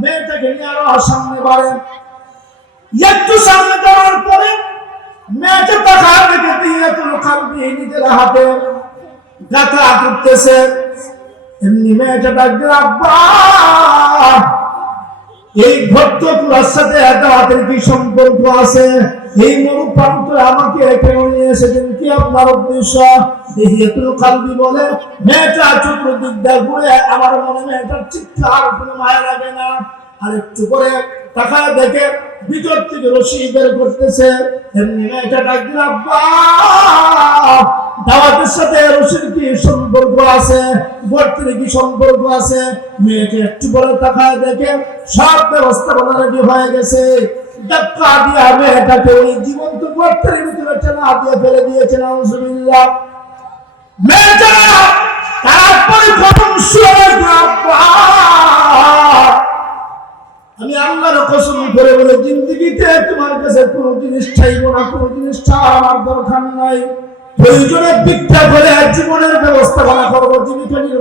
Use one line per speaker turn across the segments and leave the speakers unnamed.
মেয়েটাকে নিয়ে আরও সামনে বাড়েন। একটু সামনে পরে মেয়েটা টাকা দেখে দিহিয়াতুল খালদি নিজের হাতে গাথা করতেছে এমনি মেয়েটা ডাক দিয়ে আব্বা, এই ভক্ত কুলার সাথে একটা হাতের কি সম্পর্ক আছে? এই মরুপ্রান্ত আমাকে কেন নিয়ে এসেছেন। কি আপনার উদ্দেশ্য? করে রশি সাথে কি সম্পর্ক আছে? কি সম্পর্ক আছে? মেয়েকে একটু বলে তাকায় দেখে সব ব্যবস্থাপনা রেডি হয়ে গেছে। আমি আল্লাহর কসম করে বলে, জিন্দগিতে তোমার কাছে কোনো জিনিস চাইব না, কোনো জিনিস আমার দরকার নাই। প্রয়োজনে ভিক্ষা করে জীবনের ব্যবস্থাপনা করব, জীবিকা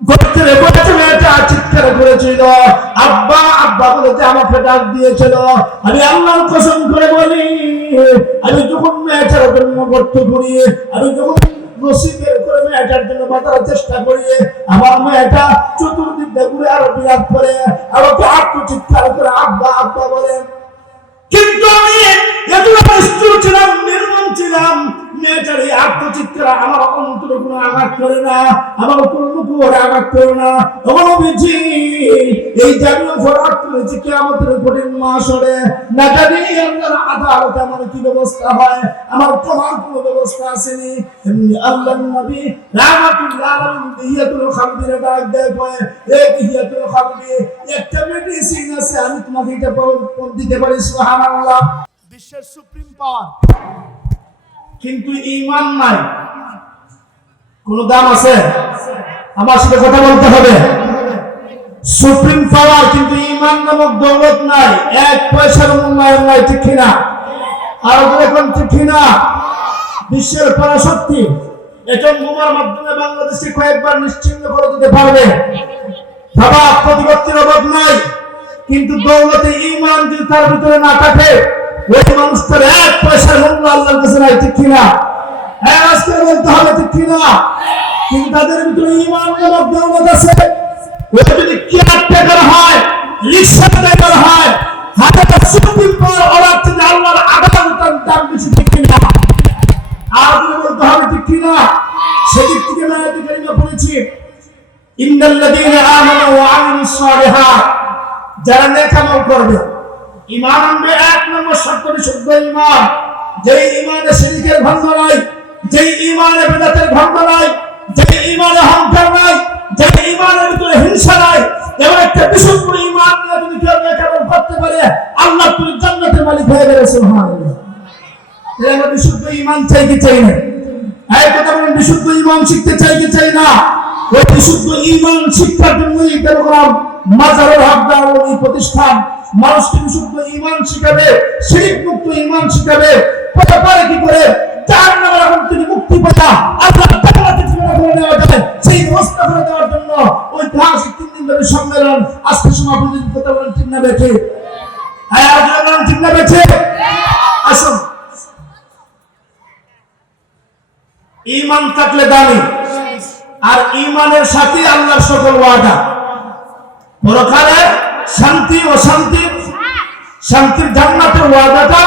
গোত্রে বলেছে মেয়েটা চিৎকার করেছিল। আব্বা আব্বা বলে আমাকে ডাক দিয়েছিল। আমি আল্লাহর কসম করে বলি, আমি যখন মেয়েটার জন্য গর্ত করি আমি যখন রশি বের করে মেয়েটার জন্য বাঁধার চেষ্টা করি, আমার মেয়েটা চতুর্দিক ঘুরে আরও বিরাট করে, আমাকে আত্মচিৎকার করে আব্বা আব্বা বলে, কিন্তু আমি এতটা নিষ্ঠুর ছিলাম নির্মম ছিলাম মেয়েটার এই আত্মচিৎকার আমার অন্তরে কোনো আঘাত করে না, আমার আঘাত করে না। এই জাতীয় করেছি কি আমাদের কঠিন মাসরে। না জানি আল্লাহর আদালতে আমার কি ব্যবস্থা হয়? আমার কোনো ব্যবস্থা আসেনি। আল্লাহ নবী রাহমাতুল্লাহ ডাক দেয় কয়, এ একটা মেডিসিন আছে, আমি তোমাকে এটা দিতে পারি, সুবহানাল্লাহ। বিশ্বের সুপ্রিম পাওয়ার। কিন্তু ইমান নাই। কোন দাম আছে? আমার সাথে কথা বলতে হবে। সুপ্রিম পাওয়ার, কিন্তু ইমান নামক দৌলত নাই। এক পয়সার মূল্যায়ন নাই, ঠিক কিনা? আর এখন ঠিক কিনা? বিশ্বের পরাশক্তি এটম বোমার মাধ্যমে বাংলাদেশে কয়েকবার নিশ্চিন্ন করে দিতে পারবে। বাবা প্রতিপত্তির অভাব নাই। কিন্তু দৌলতে ইমান যদি তার ভিতরে না থাকে ওই মানুষটার এক পয়সা মূল্য আল্লাহর কাছে নাই, ঠিক কিনা? হ্যাঁ আজকে বলতে হবে, ঠিক কিনা? কিন্তু তাদের ভিতরে ইমান নামক দৌলত আছে। ও যদি কেয়ার টেকার হয় রিক্সা ড্রাইভার হয় হাতে সুপ্রিম পাওয়ার অর্ডার থেকে আল্লাহর আদালতের দাম বেশি, ঠিক কিনা? আর বলতে হবে, ঠিক কিনা? সেদিক থেকে মেলাতে কারিমা পড়েছি। ইন্নাল্লাযীনা আমানু ওয়া আমিলুস সালিহাত, যারা নেক করবে ঈমান আনবে এক নম্বর শর্ত বিশুদ্ধ ঈমান যেই ঈমানে শিরকের ভঙ্গ নাই, যেই ঈমানে বিদআতের ভঙ্গ নাই, যেই ঈমানে অহংকার নাই, যেই ঈমানের ভিতরে হিংসা নাই, এমন একটা বিশুদ্ধ ঈমান নিয়ে যদি কেউ আমল করতে পারে, আল্লাহ তুমি জান্নাতের মালিক হয়ে গেলে, সুবহানাল্লাহ। তাহলে বিশুদ্ধ ঈমান চাই কি চাই না এই কথা বলেন, বিশুদ্ধ ঈমান শিখতে চাই কি চাই না? ওই বিশুদ্ধ ঈমান শিক্ষার জন্যই এরকম মাজারের হকদার ওই প্রতিষ্ঠান। মানুষকে বিশুদ্ধ ঈমান শিখাবে শিরিক মুক্ত ঈমান শিখাবে। কত পারে কি করে? চার নম্বর এখন তিনি মুক্তি পেতা আল্লাহ জান্নাতে ঠিকানা করে দেওয়া যায়, সেই ব্যবস্থা করে দেওয়ার জন্য ঐতিহাসিক তিন দিন ধরে সম্মেলন আজকে সমাপনী কথা বলেন, ঠিক না বেঠে? হ্যাঁ আজ ঠিক না বেঠে? আসুন। ঈমান থাকলে দামি, আর ঈমানের সাথে আল্লাহর সকল ওয়াদা। পরকালে শান্তি ও শান্তি শান্তির জান্নাতের ওয়াদাটা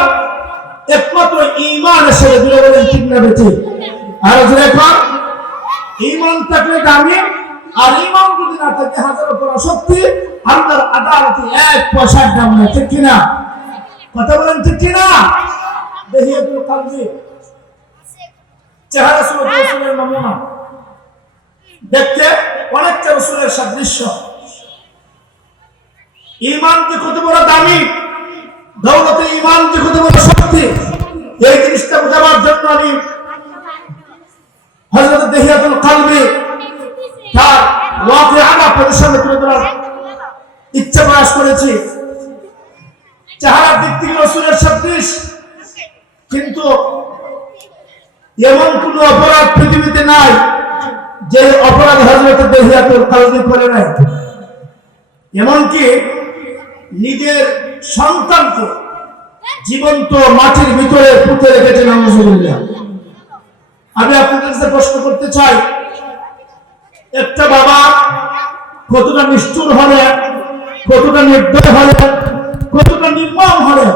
একমাত্র ঈমান এসে দিলে বলেন ঠিক না বেঁচে আর যদি এখন ঈমান থাকলে দামি, আর যদি না থাকে আদালতে এক পয়সার দাম নেই, ঠিক কিনা কথা বলেন ঠিক কিনা দেখিয়ে দিল কালজি চেহারা ছিল রসুলের দেখতে অনেকটা রসুলের সাদৃশ্য। ইমান যে কত বড় দামি, দৌলতে ইমান যে কত বড় শক্তি, এই জিনিসটা বোঝাবার জন্য আমি হযরত কালবি তার ওয়াকিআটা আপনাদের সামনে তুলে ধরার ইচ্ছা প্রকাশ করেছি। চেহারার দিক থেকে রসুলের সদৃশ কিন্তু এমন কোন অপরাধ পৃথিবীতে নাই যে অপরাধ হজরত দেহিয়াতুল কালবি করে নাই। এমনকি নিজের সন্তানকে জীবন্ত মাটির ভিতরে পুঁতে রেখেছেন আলহামদুলিল্লাহ। আমি আপনাদের কাছে প্রশ্ন করতে চাই, একটা বাবা কতটা নিষ্ঠুর হলে, কতটা নির্দয় হলে, কতটা নির্মম হলে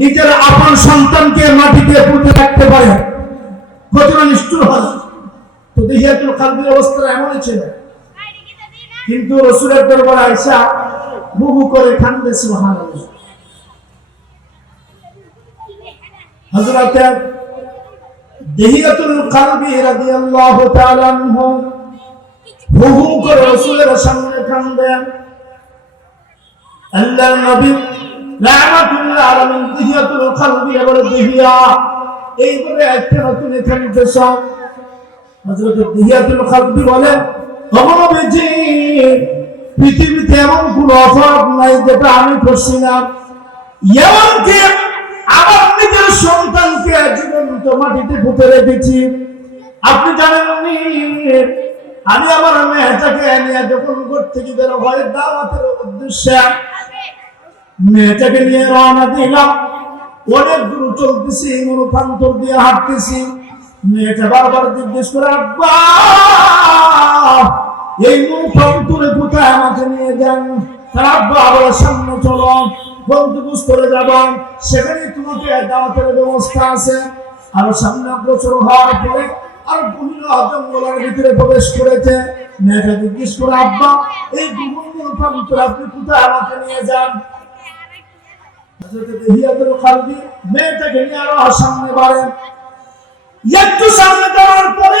নিজের আপন সন্তানকে মাটিতে পুঁতে রাখতে পারে? কতটা নিষ্ঠুর হলে? তো দেহিয়াতুল কালবির অবস্থা এমনই ছিল। কিন্তু রসুলের দরবার আয়সা বুবু করে কান্দে, সুবহানাল্লাহ। হযরতে দেহিয়াতুল কালবি রাদিয়াল্লাহু তাআলা আনহু হুহু করে রসুলের সামনে কান্দেন আল্লাহর নবী রাহমাতুল্লাহ আলামিন দেহিয়াতুল কালবি বলে, দেহিয়া, এইভাবে একটা নতুন এখানে দেশ হযরত দেহিয়াতুল কালবি বলেন অমনবীজি পৃথিবীতে এমন কোন অপরাধ নাই যেটা আমি করছি না। এমনকি আমার নিজের সন্তানকে জীবন্ত মাটিতে পুঁতে রেখেছি। আপনি জানেন নি, আমি আমার মেয়েটাকে নিয়ে যখন ঘর থেকে বের হয় দাওয়াতের উদ্দেশ্যে মেয়েটাকে নিয়ে রওনা দিলাম অনেক দূর চলতেছি মনোপ্রান্তর দিয়ে হাঁটতেছি। মেয়েটা বারবার জিজ্ঞেস করে আব্বা! এই মনোপ্রান্তরে কোথায় আমাকে নিয়ে যান। সামনে চলো। বন্ধুবস্তরে যাব, সেখানে তোমাকে দাওয়াতের ব্যবস্থা আছে। আর সামনে বছর হওয়ার পরে আর জঙ্গলের ভিতরে প্রবেশ করেছে। মেয়েটা জিজ্ঞেস করে, আব্বা, এই আপনি কোথায় আমাকে নিয়ে যান? মেয়েটাকে নিয়ে আরও সামনে বাড়েন একটু সামনে যাওয়ার পরে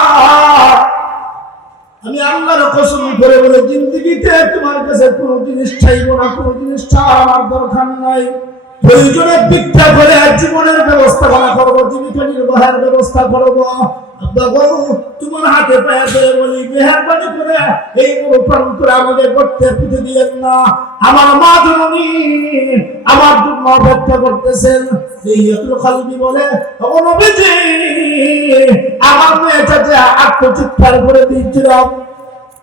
আল্লাহর কসম করে বলে, জিন্দগিতে তোমার কাছে কোনো জিনিস চাইব না, কোনো জিনিস চাওয়ার আমার দরকার নাই। প্রয়োজনে ভিক্ষা করে জীবনের ব্যবস্থাপনা করব, জীবিকা নির্বাহের ব্যবস্থা করব। করে আমার মা জননী আমার মেয়েটা যে আত্মচিৎকার করে দিয়েছিলাম।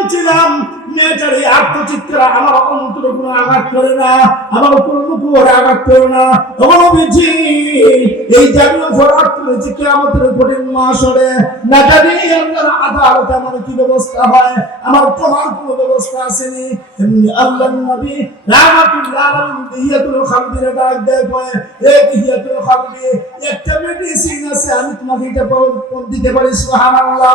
নির্মম ছিলাম মেয়েটার এই আত্মচিত্রা আমার অন্তরে কোনো আঘাত করে না, আমার কোনো মুখে আঘাত করে না। তখন বুঝি এই জাতীয় ফরাট করেছি কে আমাদের কঠিন মাসরে। না জানি আল্লাহর আদালতে আমার কি ব্যবস্থা হয়? আমার তোমার কোনো ব্যবস্থা আসেনি। এমনি আল্লাহ নবী রাহমাতুল্লাহ আলাইহি দিহিয়াতুল খালবির ডাক দেয় কয় এ দিহিয়াতুল খালবি, একটা মেডিসিন আছে, আমি তোমাকে এটা দিতে পারি, সুবহানাল্লাহ।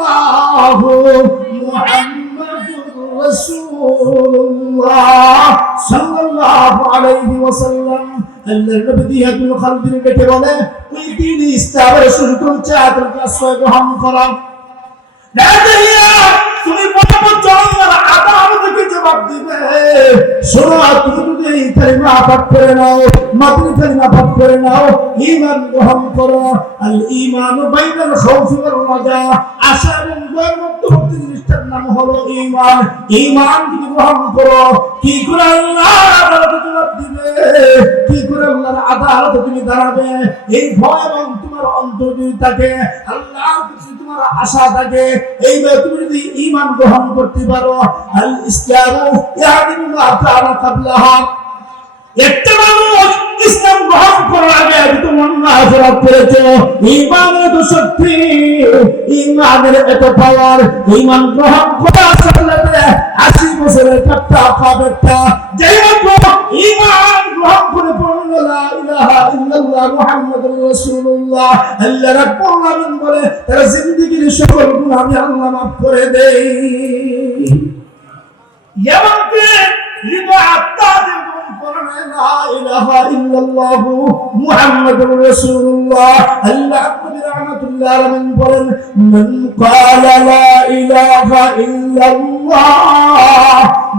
الله محمد رسول الله صلى الله عليه وسلم আল্লাহর নবী দিয়াতুল খালদির ডেকে বলে, ওই দিন ইস্তাবের শুরু করছে আতর কাছে গ্রহণ করা। না দিয়া তুমি বলব চলার আদালতকে জবাব দিবে। শোনো তুমি যদি এই কালিমা পাঠ করে নাও মাতৃ কালিমা পাঠ করে নাও, ঈমান গ্রহণ করো। আল ঈমান বাইনাল খাউফি ওয়াল রাজা। আশা এবং ভয়ের মধ্যবর্তী জিনিসটার নাম হলো ঈমান। ঈমান যদি গ্রহণ করো, কি করে আদালতে জবাব দিবে? কি করে আল্লাহর আদালতে তুমি দাঁড়াবে? এই ভয় এবং তোমার অন্তর যদি থাকে, আল্লাহর প্রতি তোমার আশা থাকে। এইভাবে তুমি যদি ইমান গ্রহণ করতে পারো আল ইসলামু একটা মানুষ ইসলাম গ্রহণ করার আগে মন্না অপরাধ করেছে ইমানের শক্তি ইমানের এত পাওয়ার ইমান গ্রহণ করার সাথে আশি বছরের কাপটা পাবেটা যাই হোক ইমান গ্রহণ করে আমি আত্মা যেরকম করবে লা ইলাহা ইল্লাল্লাহ মুহাম্মাদুর রাসূলুল্লাহ আল্লাহ নবী রাহমাতুল্লাহ আলামিন বলেন মান ক্বালা লা ইলাহা ইল্লাল্লাহ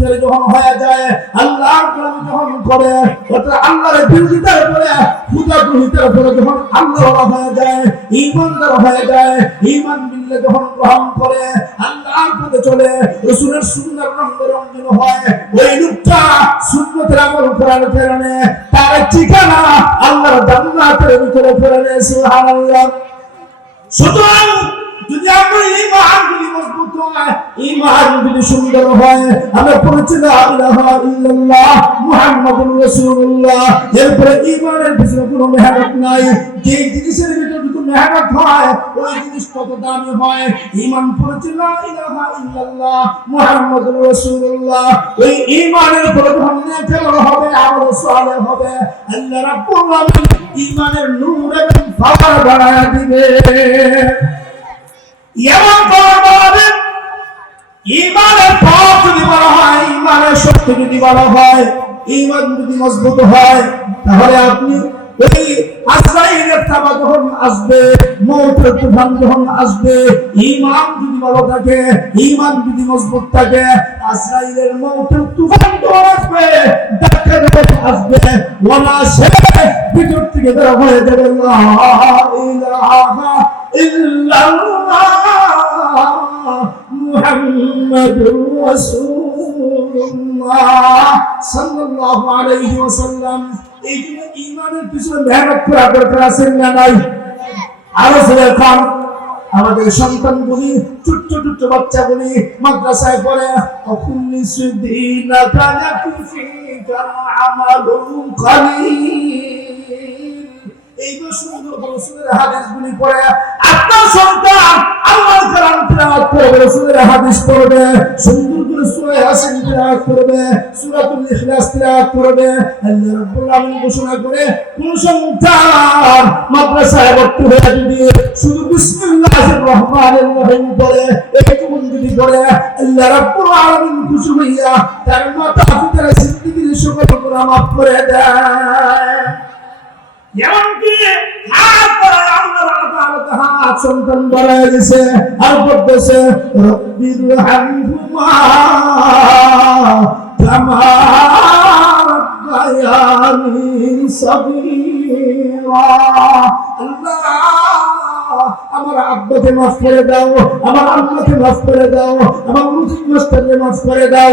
করে যখন হয়ে যায়, আল্লাহর কালাম যখন করে অর্থাৎ আল্লাহর বিরোধিতার পরে খুদা গ্রহিতার পরে যখন আল্লাহ হয়ে যায় ইমানদার হয়ে যায় ইমান বিল্লে যখন গ্রহণ করে, আল্লাহর পথে চলে, রসুলের সুন্দর রঙে রঙিন হয়, ওই লোকটা সুন্নতের আমল করার কারণে তার ঠিকানা আল্লাহর জান্নাতের ভিতরে ফেলে নেয় সুবহানাল্লাহ। সুতরাং যদি আমরা ইমান গুলি মজবুত হয় ইমান যদি সুন্দর হয়, আমরা পড়েছি ইলাহা রাসূলুল্লাহ। এরপরে ইমানের পিছনে কোনো মেহনত নাই। যে জিনিসের ভিতরে যদি মেহনত হয়, ওই জিনিস কত দামি হয়? ইমান পড়েছি ইলাহা ইল্লাল্লাহ মুহাম্মাদুর রাসূলুল্লাহ। ওই ইমানের উপরে যখন নেফল হবে, আমল সালেহ হবে। আল্লাহ রাব্বুল আলামিন ইমানের নূর এবং পাওয়ার বাড়ায় দিবে। এমন পাওয়ার বাড়াবে ইমানের পথ যদি বলা হয়, ইমানের শক্তি যদি বলা হয়, ইমান যদি মজবুত হয়, তাহলে আপনি ওই আজরাইলের তাবা যখন আসবে, মৌতের তুফান যখন আসবে, ইমান যদি ভালো থাকে, ইমান যদি মজবুত থাকে আজরাইলের মৌতের তুফান যখন আসবে ধাক্কা যখন আসবে ওলা সে ভিতর থেকে বের হয়ে যাবে এই জন্য ইমানের পিছনে মেহনত করা দরকার না নাই? আরও খান, আমাদের সন্তানগুলি, ছোট্ট ছোট্ট বাচ্চাগুলি মাদ্রাসায় পড়ে, অকুল্লি সুদিনা কানা আমালুন কালিল এই যে সুন্দর রসুলের হাদিসগুলি পড়ে। আপনার সন্তান আল্লাহর কালাম তেলাওয়াত করবে রসুলের হাদিস করে সূরা ইয়াসিন তেলাওয়াত করবে, সূরাতুল ইখলাস তেলাওয়াত করবে। আল্লাহ রাব্বুল করে, কোন সন্তান মাদ্রাসায় হইয়া তার মাতা পিতার সকল করে দেয়। এমনকি হাত বাড়ায় আল্লাহর আদালতে হাত সন্তান বাড়ায় দিছে। আর বলতেছে, রব্বির হামহুমা কামা রাব্বায়ানি সাগীরা। আল্লাহ, আমার আব্বাকে মাফ করে দাও, আমার আম্মাকে মাফ করে দাও, আমার মুসলিম মাস্টারকে করে দাও।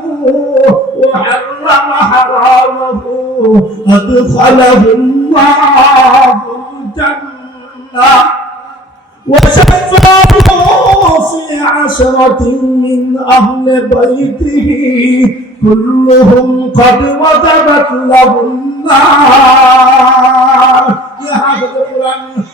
حرامه أدخله الله الجنة وشفعه في عشرة من أهل بيته كلهم قد وجبت له النار يا حافظ القرآن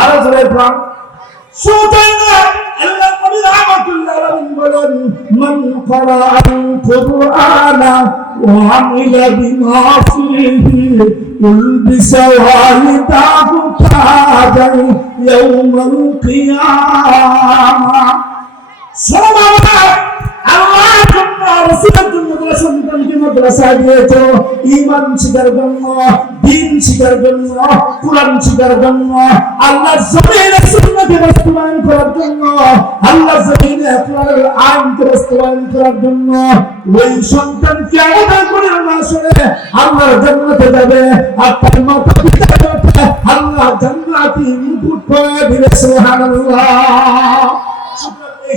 আরও জোরে প্রাণ। সুতরাং আল্লাহ নবী রাহমাতুল্লাহ আলাইহি বলেন, মান ক্বারাআল কুরআনা ওয়া আমিলা বিমা ফীহি উলবিসা ওয়ালিদাহু তাজাই ইয়াউমাল কিয়ামা। সোমাবা আল্লাহ জন্য রাসূলের জন্য তোমরা সন্তানকে মাদ্রাসা দিয়েছ। ঈমান শিখার জন্য, দিন শিখার জন্য, কোরআন শিখার জন্য, আল্লাহর জমিনে সুন্নতকে বাস্তবায়ন করার জন্য, আল্লাহর জমিনে কোরআনের আইনকে বাস্তবায়ন করার জন্য ওই সন্তানকে আমাদের করে আসলে আল্লাহর জান্নাতে যাবে। আর তার মাতা পিতা আল্লাহ জান্নাতি এই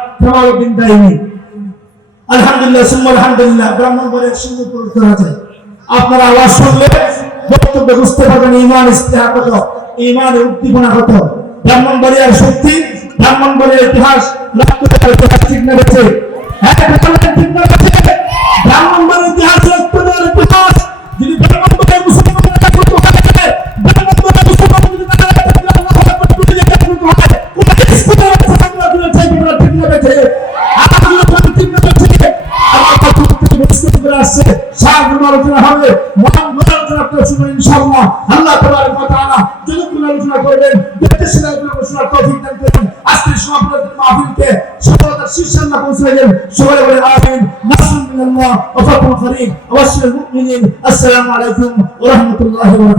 কামালউদ্দিন দাইমি আলহামদুলিল্লাহ, সুম্মা আলহামদুলিল্লাহ ব্রাহ্মণবাড়িয়ার সুন্দর পবিত্র আছে আপনারা আওয়াজ শুনলে বক্তব্য বুঝতে পারবেন ইমান ইস্তেহা কত ইমানের উদ্দীপনা কত। ব্রাহ্মণবাড়িয়ার শক্তি ব্রাহ্মণবাড়িয়ার ইতিহাস, লাভ করে ইতিহাস ঠিক না হ্যাঁ ঠিক না মাহফিলকে সফলতার শীর্ষে আল্লাহ পৌঁছাইলেন সবাই বলে আমিন। নাসরুল মিনাল্লাহ ওয়া ফাতুল করিম। ওয়া আসসালামু আলাইকুম ওয়া রাহমাতুল্লাহি ওয়া